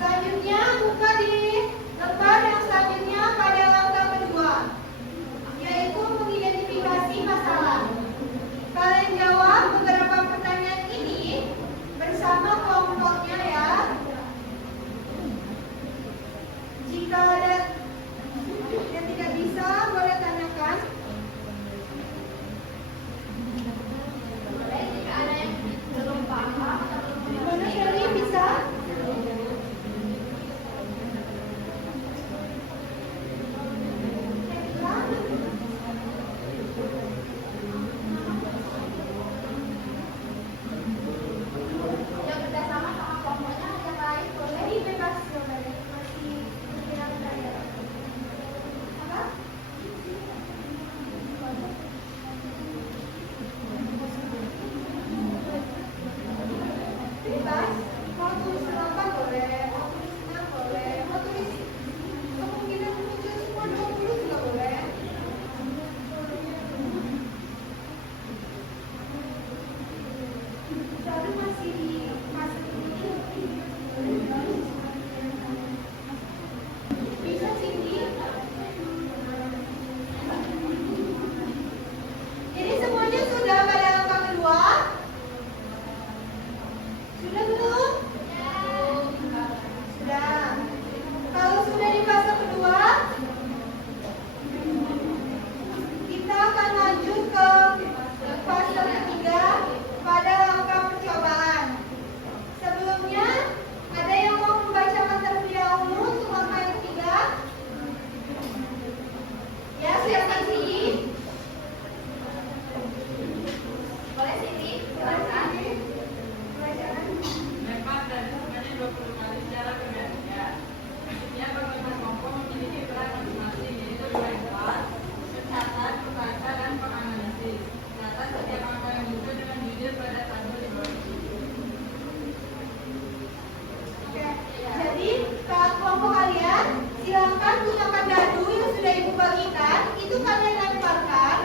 Selanjutnya buka di lembar yang selanjutnya pada langkah kedua, yaitu mengidentifikasi masalah. Kalian jawab beberapa pertanyaan ini bersama kelompoknya ya. Jika ada yang tidak bisa, boleh tanyakan. Boleh jika ada yang belum paham atau belum Gimana mengerti. Shelly, bisa? Yang kerjasama sama kelompoknya ada lain boleh. Jadi bebas boleh. Masih pikiran saya. Apa? Bebas. Mau tulis apa boleh, mau tulis 6 boleh, mau tulis kemungkinan muncul semua 20 juga boleh. Baru masih di fase ini. Bisa Cindy? Jadi semuanya sudah pada langkah kedua? Sudah belum? Sudah. Kalau sudah di fase kedua, kita akan lanjut ke fase ketiga pada langkah percobaan. Sebelumnya, ada yang mau membacakan terlebih dahulu untuk langkah yang ketiga? Ya, silakan Cindy. Boleh Siti, silakan. Bacakan. Lempar dan semuanya 20 kali secara bergantian. Setiap anggota kelompok memiliki peran masing-masing, yaitu melempar, mencatat, membaca, dan menganalisis. Catat setiap angka yang muncul dengan jujur pada tabel di bawah ini. Oke, jadi kelompok kalian silakan gunakan dadu yang sudah ibu bagikan, itu kalian lemparkan,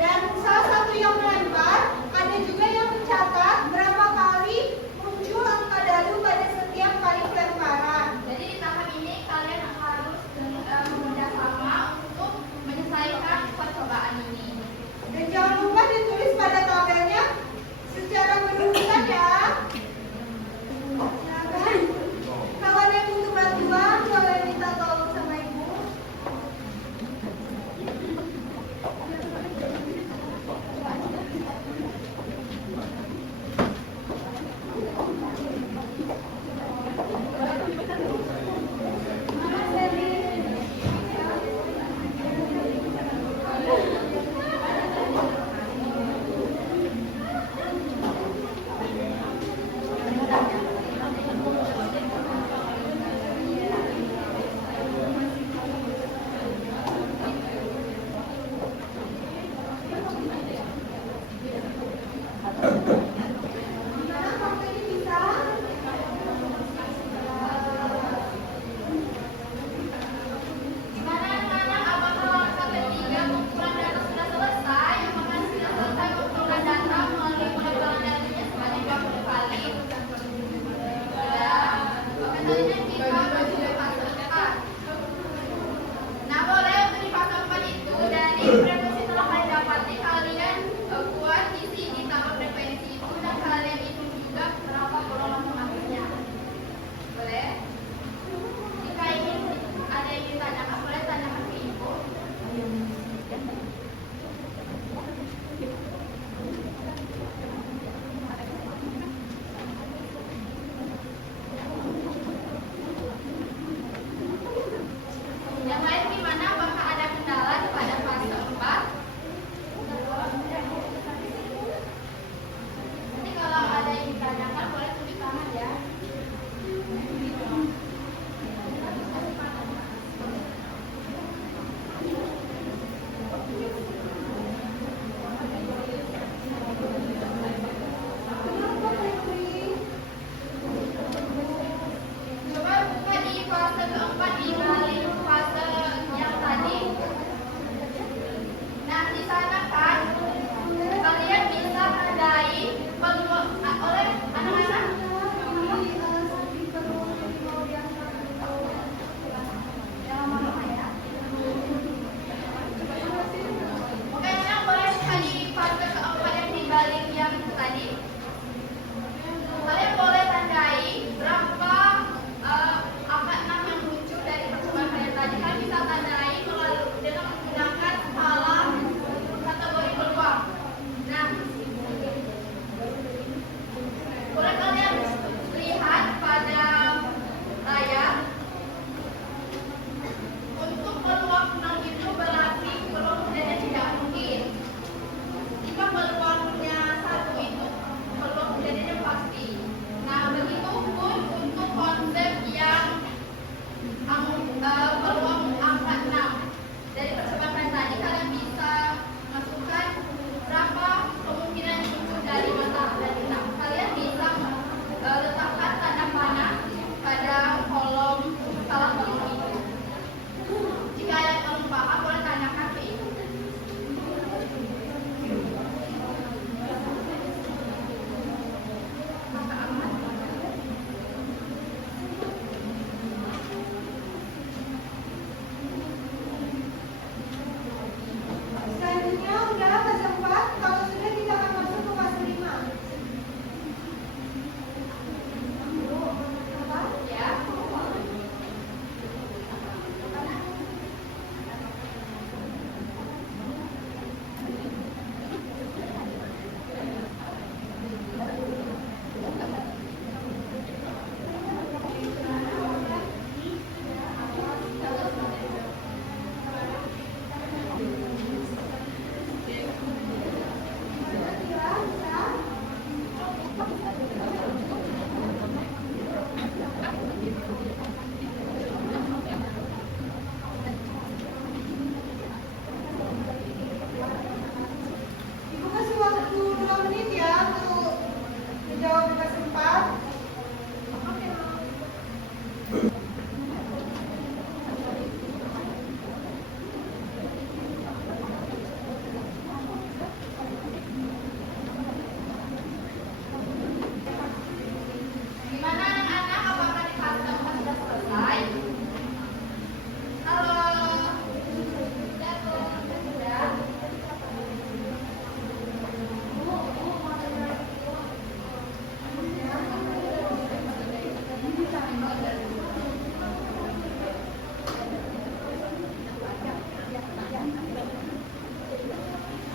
dan salah satu yang melempar, ada juga yang mencatat berapa kali muncul angka dadu pada setiap kali pelemparan. Jadi di tahap ini kalian harus bekerja sama untuk menyelesaikan percobaan ini. Dan jangan lupa ditulis pada tabelnya secara berurutan ya. Silakan. Kalau ada yang butuh bantuan, boleh minta tolong sama ibu. Gimana waktu ini bisa? Gimana anak-anak, apakah langkah ketiga pengumpulan data sudah selesai? Apakah sudah selesai pengumpulan data melalui pengembangan datanya sebanyak 20 kali? Sudah. Selanjutnya kita masuk ke fase 4. Nah, boleh untuk di fase 4 itu dari frekuensi telah kalian dapati, kalian buat isi di tabel frekuensi itu dan kalian hitung juga berapa golongan pengaturnya. Boleh? Jika ingin ada yang ditanyakan, boleh tanyakan ke ibu. Yang lain gimana? Apakah ada kendala pada fase 4? Gimana anak-anak, apakah di fase 4 sudah selesai? Halo. Sudah tuh, sudah.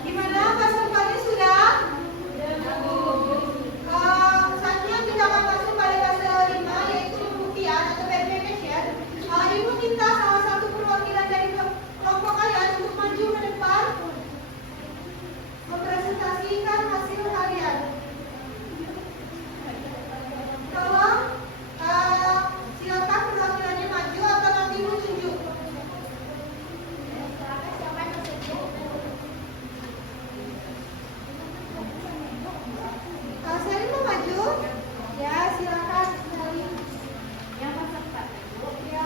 Gimana pasukannya sudah? Selanjutnya kita akan masuk pada fase 5 yaitu pembuktian atau verification. Ibu minta salah satu perwakilan dari kelompok kalian untuk maju ke depan mempresentasikan hasil kalian. Tolong silakan perwakilannya maju atau nanti ibu tunjuk. Siapa yang bersedia? Selin mau maju? Ya, silakan Selin. Yang fase 4 Bu. Ya.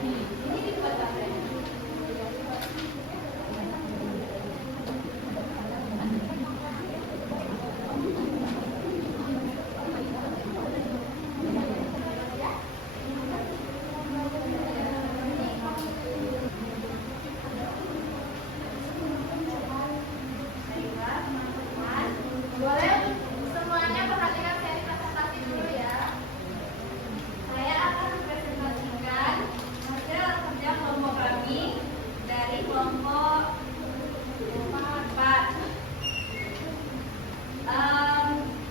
Ini dibuat apa? Baiklah, teman-teman. Boleh semuanya perhatikan seri presentasi dulu ya. Saya akan mempresentasikan hasil kerja kelompok kami dari kelompok 4.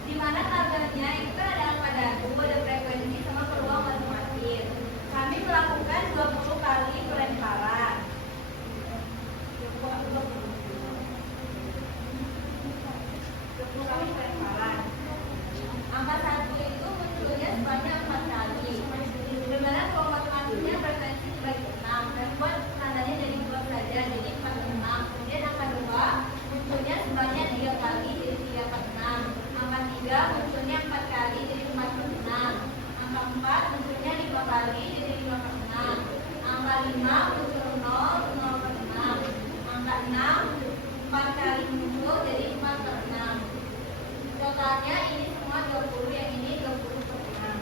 Di mana targetnya itu kan ada angka dadu, ada frekuensi sama peluang matematis. Kami melakukan 20 kali pelemparan. 20 kali pelemparan. Angka 1 itu munculnya sebanyak 4 kali. Sebenarnya kalau matematisnya frekuensi dibagi 6. Dan buat tandanya jadi 2 saja, jadi 4 per 6. Kemudian angka 2 munculnya sebanyak 3 kali, jadi 3 per 6. Angka 3 munculnya 4 kali, jadi 4 per 6. Angka 4 munculnya 5 kali, jadi 5 per 6. Angka 5 muncul 0, 0 per 6. Angka 6 4 kali muncul, jadi 4 per 6. Totalnya ini semua 20, yang ini 20 per 6.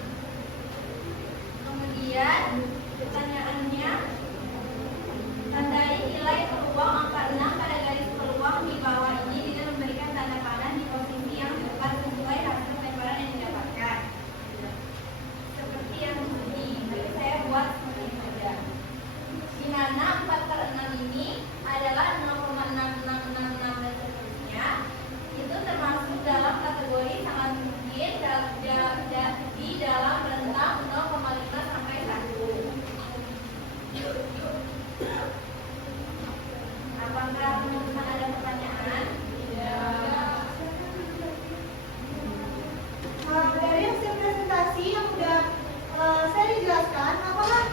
Kemudian pertanyaannya, tandai nilai peluang angka 6 pada garis peluang di bawah ini dengan memberikan tanda panah di posisi yang tepat sesuai hasil pelemparan yang didapatkan. Seperti yang ini, tapi saya buat seperti ini saja. Di mana 4 per 6 ini adalah 0,6666 dan seterusnya. Itu termasuk dalam kategori sangat mungkin di dalam rentang 0,5 sampai 1. Apakah teman-teman ada pertanyaan? Dari hasil presentasi yang sudah saya jelaskan, apakah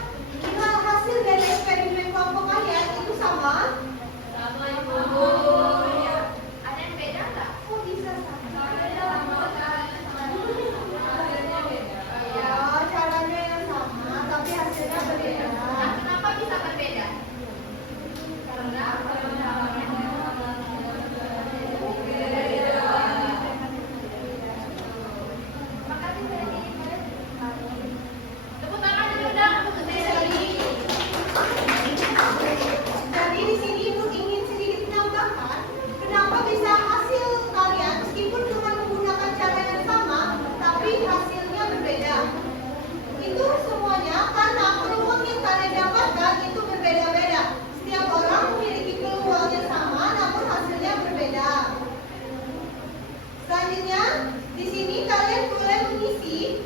jika hasil dari eksperimen kelompok kalian itu sama? Sama Ibu. Ya. Ada yang beda nggak? Kok bisa sama? Ya. Caranya yang sama, tapi hasilnya berbeda. Nah, kenapa bisa berbeda? Karena makasih tepuk tangan dulu dong untuk Sally. Jadi di sini Ibu ingin sedikit menambahkan kenapa bisa hasil kalian meskipun dengan menggunakan cara yang sama, tapi hasilnya berbeda. Itu semuanya karena peluang yang kalian dapatkan itu berbeda-beda. Setiap orang memiliki peluang yang sama, namun hasilnya berbeda. Selanjutnya, di sini kalian boleh mengisi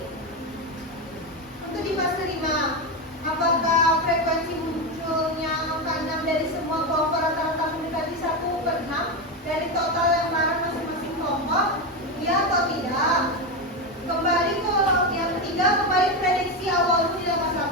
untuk di fase 5. Apakah frekuensi munculnya angka 6 dari semua kelompok rata-rata mendekati 1 per 6 dari total lembaran masing-masing kelompok? Ya atau tidak? Kembali ke yang ketiga, kembali prediksi awal tidak masalah.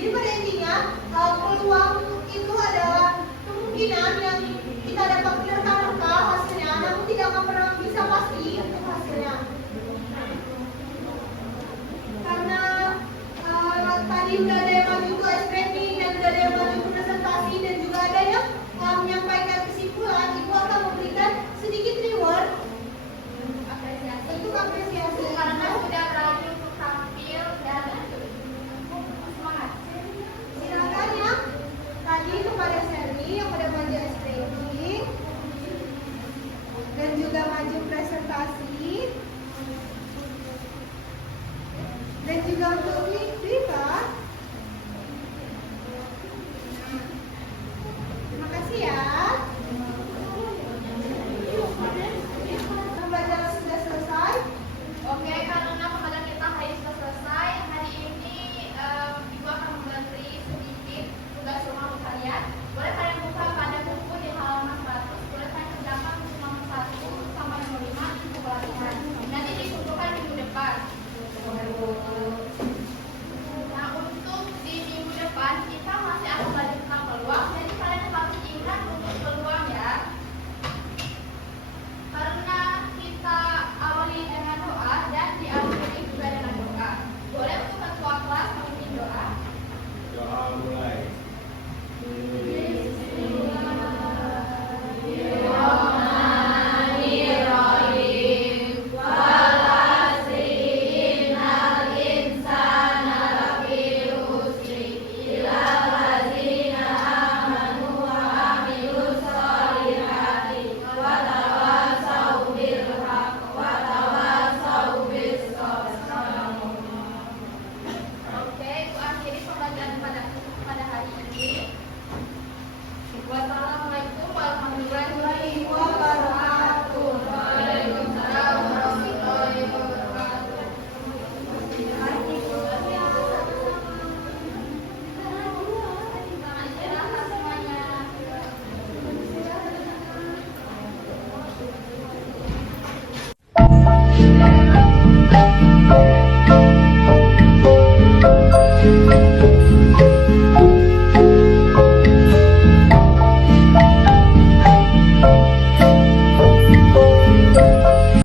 Jadi pada intinya peluang itu adalah kemungkinan yang kita dapat menerka-nerka hasilnya, namun tidak akan pernah bisa pasti untuk hasilnya. Karena tadi udah ada